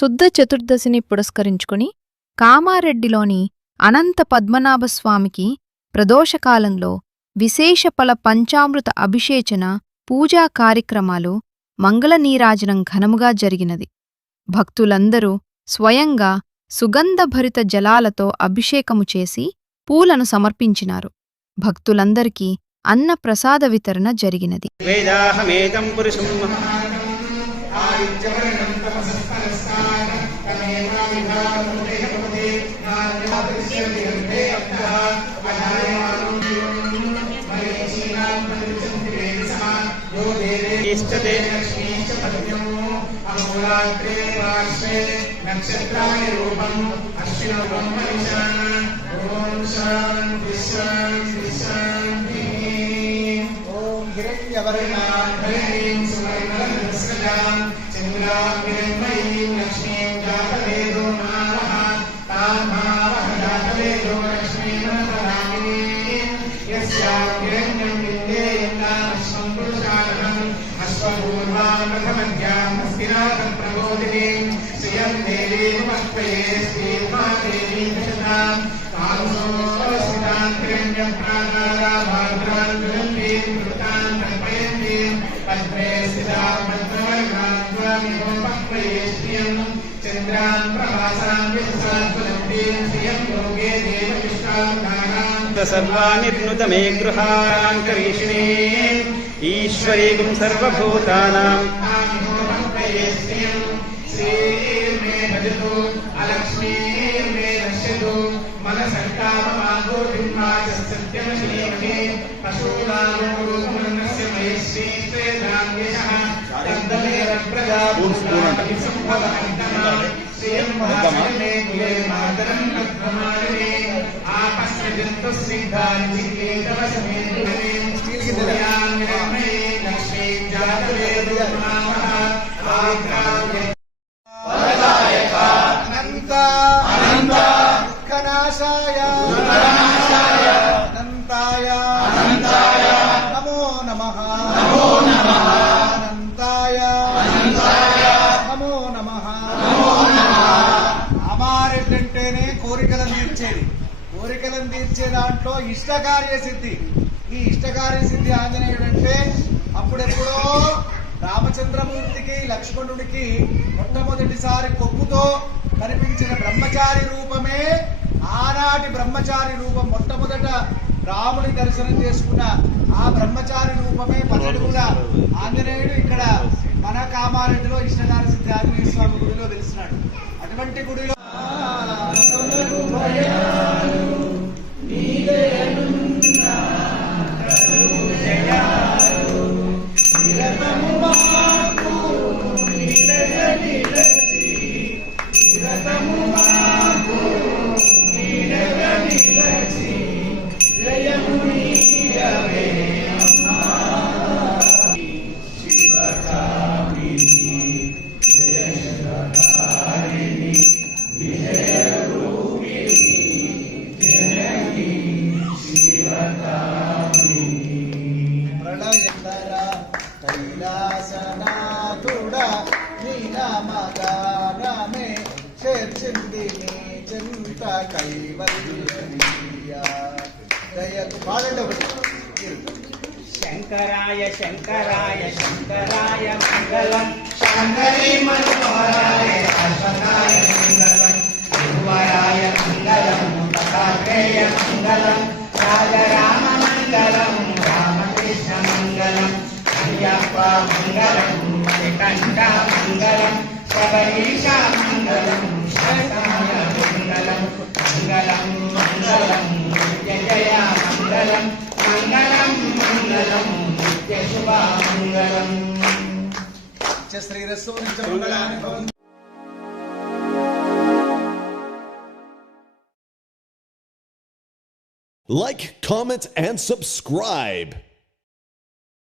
శుద్ధ చతుర్దశిని పురస్కరించుకుని కామారెడ్డిలోని అనంత పద్మనాభస్వామికి ప్రదోషకాలంలో విశేష ఫల పంచామృత అభిషేచన పూజా కార్యక్రమాలు మంగళనీరాజనం ఘనముగా జరిగినది. భక్తులందరూ స్వయంగా సుగంధభరిత జలాలతో అభిషేకము చేసి పూలను సమర్పించినారు. భక్తులందరికీ అన్న ప్రసాద వితరణ జరిగినది. सर्वानिर्नुत मे गृहाङ्करीषिणे ईश्वरीगुं सर्वभूतानां కోరికలను తీర్చే దాంట్లో ఇష్టకార్య సిద్ధి. ఈ ఇష్టకార్య సిద్ధి ఆంజనేయుడు అంటే అప్పుడెప్పుడో రామచంద్రమూర్తికి లక్ష్మణుడికి మొట్టమొదటిసారి కొప్పుతో కనిపించిన బ్రహ్మచారి రూపమే ఆనాటి బ్రహ్మచారి రూపం. మొట్టమొదట రాముని దర్శనం చేసుకున్న ఆ బ్రహ్మచారి రూపమే 10 ఆంజనేయుడు ఇక్కడ మన కామారెడ్డిలో ఇష్టకార్య సిద్ధి ఆంజనేయ స్వామి గుడిలో వెలిసినాడు. అటువంటి గుడిలో శంకరాయ శంకరాయ శంకరాయ మంగళం శంకరీ మనోహరాయ శాశ్వతాయ మంగళం గురువరాయ మంగళం దత్తాత్రేయ మంగళం రాజరామ మంగళం రామకృష్ణ మంగళం అయ్యప్ప మంగళం మణికంఠ మంగళం శబరీష మంగళం శతాయ మంగళం మంగళం మంగళం నిత్య జయ మంగళం మంగళం మంగళం నిత్య శుభ మంగళం శ్రీరస్సు నిత్య మంగళాని భవంతు. Like, comment, and subscribe.